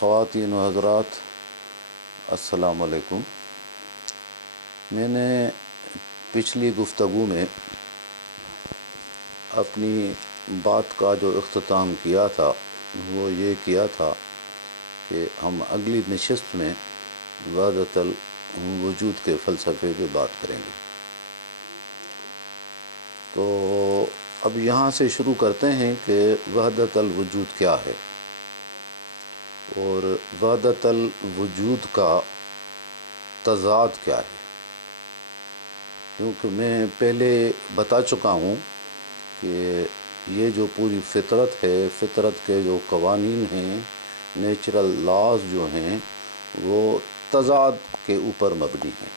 خواتین و حضرات، السلام علیکم۔ میں نے پچھلی گفتگو میں اپنی بات کا جو اختتام کیا تھا وہ یہ کیا تھا کہ ہم اگلی نشست میں وحدت الوجود کے فلسفے پہ بات کریں گے۔ تو اب یہاں سے شروع کرتے ہیں کہ وحدت الوجود کیا ہے اور وحدت الوجود کا تضاد کیا ہے، کیونکہ میں پہلے بتا چکا ہوں کہ یہ جو پوری فطرت ہے، فطرت کے جو قوانین ہیں، نیچرل لاز جو ہیں، وہ تضاد کے اوپر مبنی ہیں،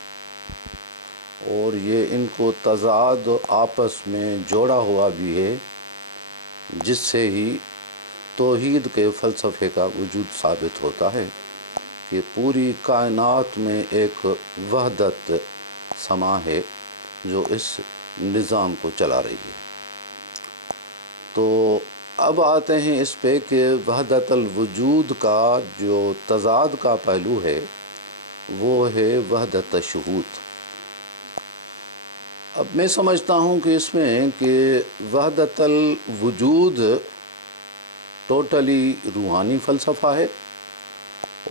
اور یہ ان کو تضاد آپس میں جوڑا ہوا بھی ہے، جس سے ہی توحید کے فلسفے کا وجود ثابت ہوتا ہے کہ پوری کائنات میں ایک وحدت سما ہے جو اس نظام کو چلا رہی ہے۔ تو اب آتے ہیں اس پہ کہ وحدت الوجود کا جو تضاد کا پہلو ہے وہ ہے وحدت الشہود۔ اب میں سمجھتا ہوں کہ اس میں کہ وحدت الوجود ٹوٹلی روحانی فلسفہ ہے،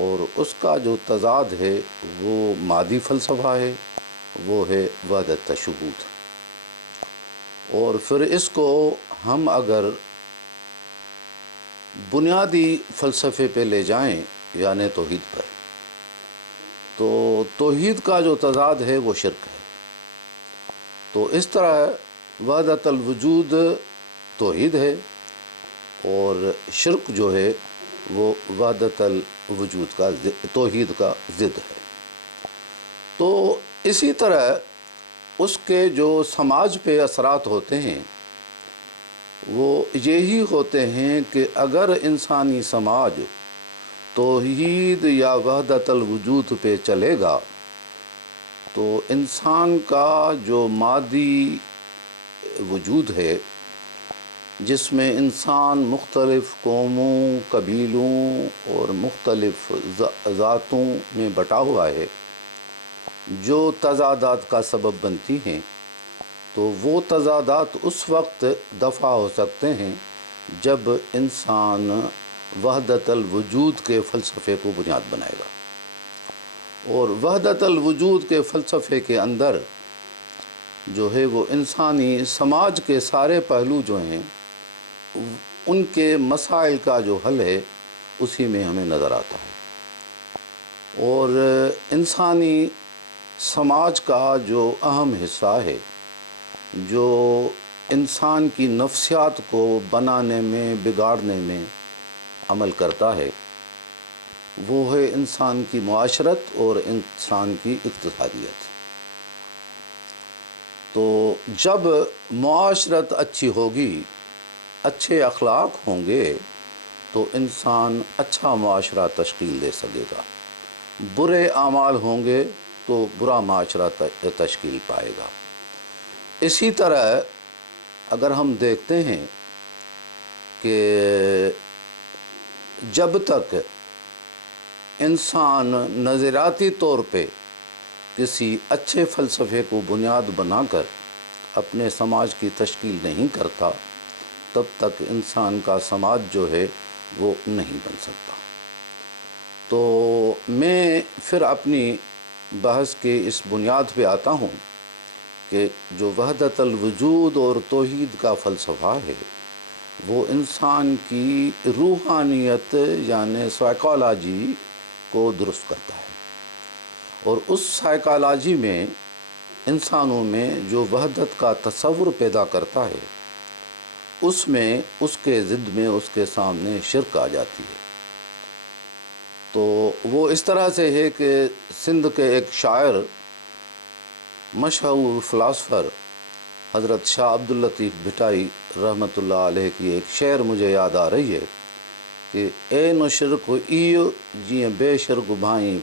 اور اس کا جو تضاد ہے وہ مادی فلسفہ ہے، وہ ہے وحدت الشہود۔ اور پھر اس کو ہم اگر بنیادی فلسفے پہ لے جائیں یعنی توحید پر، تو توحید کا جو تضاد ہے وہ شرک ہے۔ تو اس طرح وحدت الوجود توحید ہے اور شرک جو ہے وہ وحدت الوجود کا توحید کا ضد ہے۔ تو اسی طرح اس کے جو سماج پہ اثرات ہوتے ہیں وہ یہی ہوتے ہیں کہ اگر انسانی سماج توحید یا وحدت الوجود پہ چلے گا تو انسان کا جو مادی وجود ہے، جس میں انسان مختلف قوموں، قبیلوں اور مختلف ذاتوں میں بٹا ہوا ہے، جو تضادات کا سبب بنتی ہیں، تو وہ تضادات اس وقت دفع ہو سکتے ہیں جب انسان وحدت الوجود کے فلسفے کو بنیاد بنائے گا۔ اور وحدت الوجود کے فلسفے کے اندر جو ہے وہ انسانی سماج کے سارے پہلو جو ہیں ان کے مسائل کا جو حل ہے اسی میں ہمیں نظر آتا ہے۔ اور انسانی سماج کا جو اہم حصہ ہے، جو انسان کی نفسیات کو بنانے میں، بگاڑنے میں عمل کرتا ہے، وہ ہے انسان کی معاشرت اور انسان کی اقتصادیت۔ تو جب معاشرت اچھی ہوگی، اچھے اخلاق ہوں گے تو انسان اچھا معاشرہ تشکیل دے سکے گا، برے اعمال ہوں گے تو برا معاشرہ تشکیل پائے گا۔ اسی طرح اگر ہم دیکھتے ہیں کہ جب تک انسان نظریاتی طور پہ کسی اچھے فلسفے کو بنیاد بنا کر اپنے سماج کی تشکیل نہیں کرتا، تب تک انسان کا سماج جو ہے وہ نہیں بن سکتا۔ تو میں پھر اپنی بحث کے اس بنیاد پہ آتا ہوں کہ جو وحدت الوجود اور توحید کا فلسفہ ہے وہ انسان کی روحانیت یعنی سائیکالوجی کو درست کرتا ہے، اور اس سائیکالوجی میں انسانوں میں جو وحدت کا تصور پیدا کرتا ہے اس میں اس کے ضد میں اس کے سامنے شرک آ جاتی ہے۔ تو وہ اس طرح سے ہے کہ سندھ کے ایک شاعر، مشہور فلاسفر حضرت شاہ عبداللطیف بھٹائی رحمۃ اللہ علیہ کی ایک شعر مجھے یاد آ رہی ہے کہ اے نو شرک ایو جی بے شرک بھائیں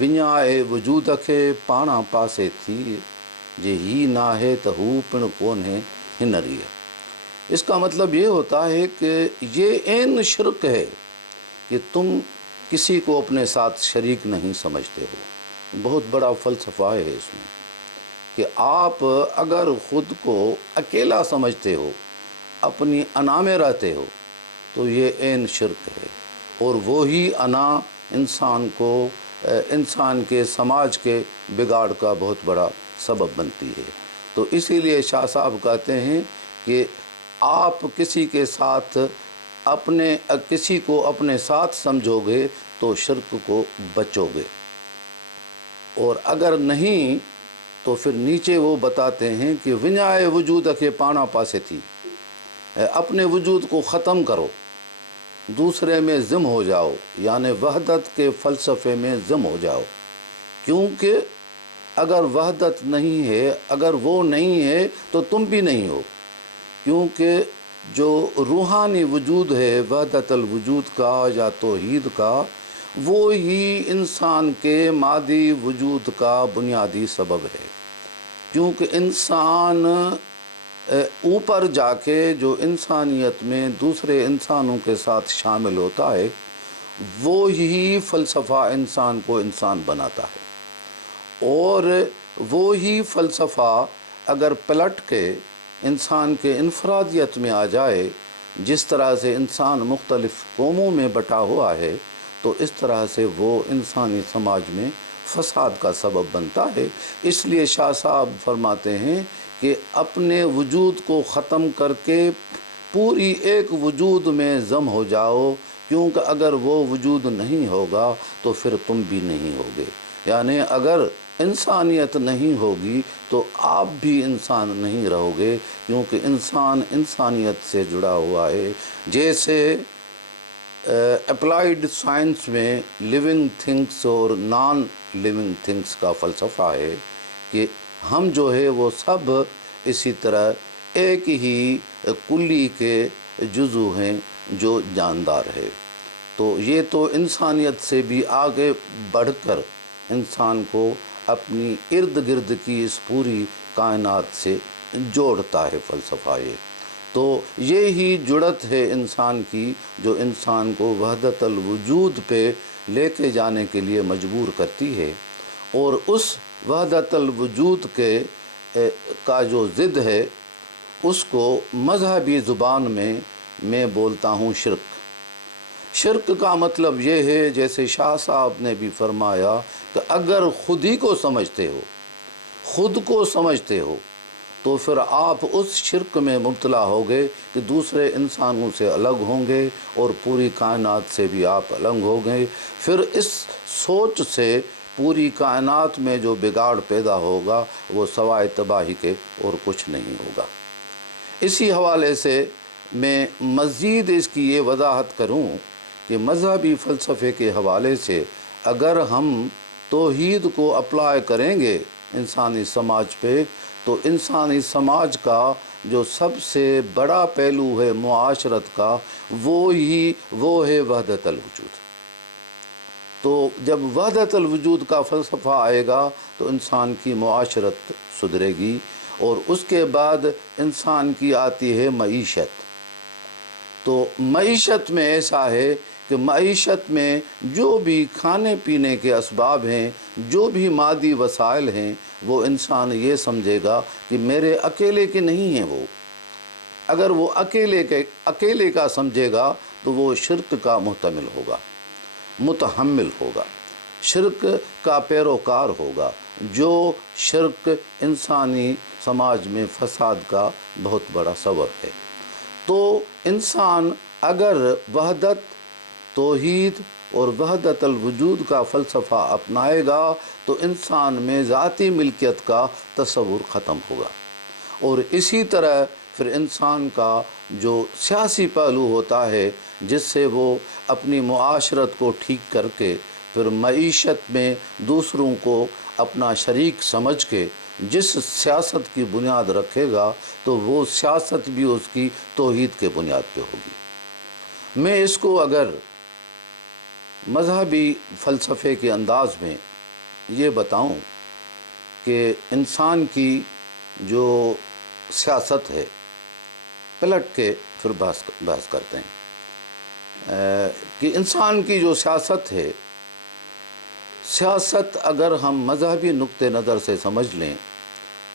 ونجائے وجود کے پانا پاسے تھی جے ہی نہ ہے تو ہو پن کون ہے ہنری ہے۔ اس کا مطلب یہ ہوتا ہے کہ یہ عین شرک ہے کہ تم کسی کو اپنے ساتھ شریک نہیں سمجھتے ہو۔ بہت بڑا فلسفہ ہے اس میں کہ آپ اگر خود کو اکیلا سمجھتے ہو، اپنی انا میں رہتے ہو، تو یہ عین شرک ہے، اور وہی انا انسان کو انسان کے سماج کے بگاڑ کا بہت بڑا سبب بنتی ہے۔ تو اسی لیے شاہ صاحب کہتے ہیں کہ آپ کسی کے ساتھ کسی کو اپنے ساتھ سمجھو گے تو شرک کو بچو گے، اور اگر نہیں تو پھر نیچے وہ بتاتے ہیں کہ ونجائے وجود کے پانا پاسے تھی، اپنے وجود کو ختم کرو، دوسرے میں ضم ہو جاؤ، یعنی وحدت کے فلسفے میں ضم ہو جاؤ، کیونکہ اگر وحدت نہیں ہے، اگر وہ نہیں ہے تو تم بھی نہیں ہو، کیونکہ جو روحانی وجود ہے وحدت الوجود کا یا توحید کا، وہ ہی انسان کے مادی وجود کا بنیادی سبب ہے، کیونکہ انسان اوپر جا کے جو انسانیت میں دوسرے انسانوں کے ساتھ شامل ہوتا ہے، وہی فلسفہ انسان کو انسان بناتا ہے، اور وہی فلسفہ اگر پلٹ کے انسان کے انفرادیت میں آ جائے، جس طرح سے انسان مختلف قوموں میں بٹا ہوا ہے، تو اس طرح سے وہ انسانی سماج میں فساد کا سبب بنتا ہے۔ اس لیے شاہ صاحب فرماتے ہیں کہ اپنے وجود کو ختم کر کے پوری ایک وجود میں ضم ہو جاؤ، کیونکہ اگر وہ وجود نہیں ہوگا تو پھر تم بھی نہیں ہوگے، یعنی اگر انسانیت نہیں ہوگی تو آپ بھی انسان نہیں رہو گے، کیونکہ انسان انسانیت سے جڑا ہوا ہے۔ جیسے اپلائیڈ سائنس میں لیونگ تھنگس اور نان لیونگ تھنگس کا فلسفہ ہے کہ ہم جو ہے وہ سب اسی طرح ایک ہی کلی کے جزو ہیں جو جاندار ہے۔ تو یہ تو انسانیت سے بھی آگے بڑھ کر انسان کو اپنی ارد گرد کی اس پوری کائنات سے جوڑتا ہے فلسفہ یہ۔ تو یہی جڑت ہے انسان کی جو انسان کو وحدت الوجود پہ لے کے جانے کے لیے مجبور کرتی ہے، اور اس وحدت الوجود کا جو ضد ہے اس کو مذہبی زبان میں بولتا ہوں شرک۔ شرک کا مطلب یہ ہے، جیسے شاہ صاحب نے بھی فرمایا کہ اگر خود ہی کو سمجھتے ہو، خود کو سمجھتے ہو، تو پھر آپ اس شرک میں مبتلا ہوگے کہ دوسرے انسانوں سے الگ ہوں گے اور پوری کائنات سے بھی آپ الگ ہو گئے۔ پھر اس سوچ سے پوری کائنات میں جو بگاڑ پیدا ہوگا وہ سوائے تباہی کے اور کچھ نہیں ہوگا۔ اسی حوالے سے میں مزید اس کی یہ وضاحت کروں کہ مذہبی فلسفے کے حوالے سے اگر ہم توحید کو اپلائی کریں گے انسانی سماج پہ، تو انسانی سماج کا جو سب سے بڑا پہلو ہے معاشرت کا، وہ ہے وحدت الوجود۔ تو جب وحدت الوجود کا فلسفہ آئے گا تو انسان کی معاشرت سدھرے گی، اور اس کے بعد انسان کی آتی ہے معیشت۔ تو معیشت میں ایسا ہے کہ معیشت میں جو بھی کھانے پینے کے اسباب ہیں، جو بھی مادی وسائل ہیں، وہ انسان یہ سمجھے گا کہ میرے اکیلے کے نہیں ہیں۔ وہ اگر وہ اکیلے کا سمجھے گا تو وہ شرک کا متحمل ہوگا، شرک کا پیروکار ہوگا، جو شرک انسانی سماج میں فساد کا بہت بڑا سبب ہے۔ تو انسان اگر وحدت، توحید اور وحدت الوجود کا فلسفہ اپنائے گا تو انسان میں ذاتی ملکیت کا تصور ختم ہوگا، اور اسی طرح پھر انسان کا جو سیاسی پہلو ہوتا ہے، جس سے وہ اپنی معاشرت کو ٹھیک کر کے پھر معیشت میں دوسروں کو اپنا شریک سمجھ کے جس سیاست کی بنیاد رکھے گا، تو وہ سیاست بھی اس کی توحید کے بنیاد پہ ہوگی۔ میں اس کو اگر مذہبی فلسفے کے انداز میں یہ بتاؤں کہ انسان کی جو سیاست ہے، پلٹ کے پھر بحث کرتے ہیں۔ کہ انسان کی جو سیاست ہے، سیاست اگر ہم مذہبی نقطہ نظر سے سمجھ لیں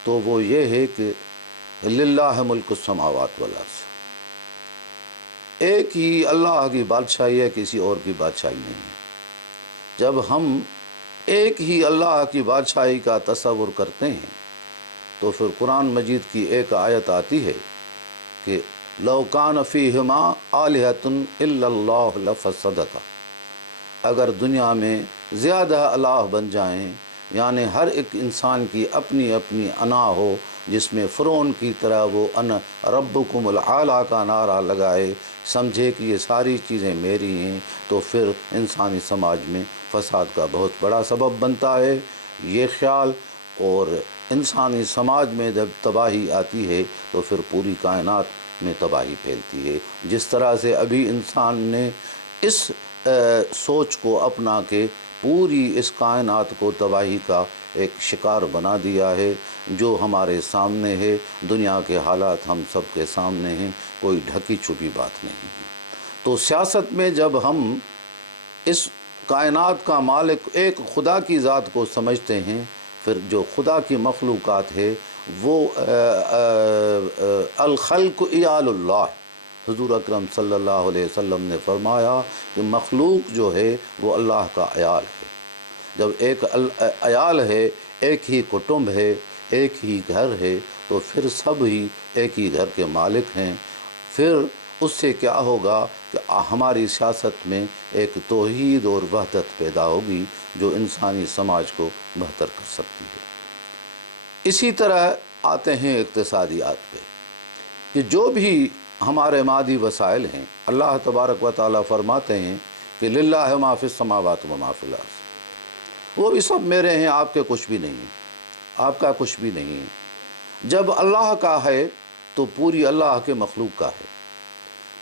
تو وہ یہ ہے کہ للہ ملک السماوات والارض، ایک ہی اللہ کی بادشاہی ہے، کسی اور کی بادشاہی نہیں ہے۔ جب ہم ایک ہی اللہ کی بادشاہی کا تصور کرتے ہیں تو پھر قرآن مجید کی ایک آیت آتی ہے کہ لو کان فیہما آلہۃ الا اللہ لفسدتا، اگر دنیا میں زیادہ الہ بن جائیں، یعنی ہر ایک انسان کی اپنی اپنی انا ہو، جس میں فرعون کی طرح وہ انا ربکم الاعلیٰ کا نعرہ لگائے، سمجھے کہ یہ ساری چیزیں میری ہیں، تو پھر انسانی سماج میں فساد کا بہت بڑا سبب بنتا ہے یہ خیال، اور انسانی سماج میں جب تباہی آتی ہے تو پھر پوری کائنات میں تباہی پھیلتی ہے۔ جس طرح سے ابھی انسان نے اس سوچ کو اپنا کے پوری اس کائنات کو تباہی کا ایک شکار بنا دیا ہے، جو ہمارے سامنے ہے، دنیا کے حالات ہم سب کے سامنے ہیں، کوئی ڈھکی چھپی بات نہیں ہے۔ تو سیاست میں جب ہم اس کائنات کا مالک ایک خدا کی ذات کو سمجھتے ہیں، پھر جو خدا کی مخلوقات ہے وہ الخلق عیال اللہ، حضور اکرم صلی اللہ علیہ وسلم نے فرمایا کہ مخلوق جو ہے وہ اللہ کا عیال ہے۔ جب ایک عیال ہے، ایک ہی کٹمب ہے، ایک ہی گھر ہے، تو پھر سب ہی ایک ہی گھر کے مالک ہیں۔ پھر اس سے کیا ہوگا کہ ہماری سیاست میں ایک توحید اور وحدت پیدا ہوگی جو انسانی سماج کو بہتر کر سکتی ہے۔ اسی طرح آتے ہیں اقتصادیات پہ کہ جو بھی ہمارے مادی وسائل ہیں، اللہ تبارک و تعالیٰ فرماتے ہیں کہ للہ ما فی السماوات و ما فی الارض، وہ بھی سب میرے ہیں، آپ کے کچھ بھی نہیں ہے، آپ کا کچھ بھی نہیں ہے۔ جب اللہ کا ہے تو پوری اللہ کے مخلوق کا ہے۔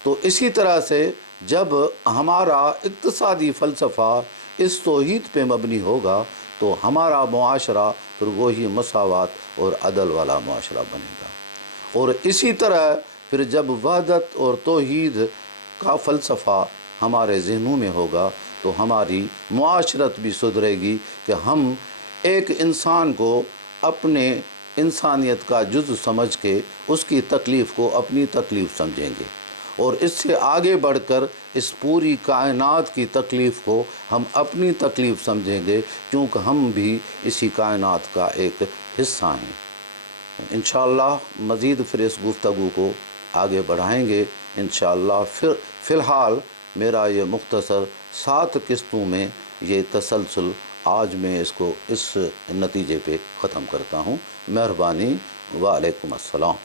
تو اسی طرح سے جب ہمارا اقتصادی فلسفہ اس توحید پہ مبنی ہوگا تو ہمارا معاشرہ پھر وہی مساوات اور عدل والا معاشرہ بنے گا۔ اور اسی طرح پھر جب وحدت اور توحید کا فلسفہ ہمارے ذہنوں میں ہوگا تو ہماری معاشرت بھی سدھرے گی کہ ہم ایک انسان کو اپنے انسانیت کا جزء سمجھ کے اس کی تکلیف کو اپنی تکلیف سمجھیں گے، اور اس سے آگے بڑھ کر اس پوری کائنات کی تکلیف کو ہم اپنی تکلیف سمجھیں گے، کیونکہ ہم بھی اسی کائنات کا ایک حصہ ہیں۔ انشاءاللہ مزید پھر اس گفتگو کو آگے بڑھائیں گے انشاءاللہ۔ فی الحال میرا یہ مختصر 7 قسطوں میں یہ تسلسل آج میں اس کو اس نتیجے پہ ختم کرتا ہوں۔ مہربانی، وعلیکم السلام۔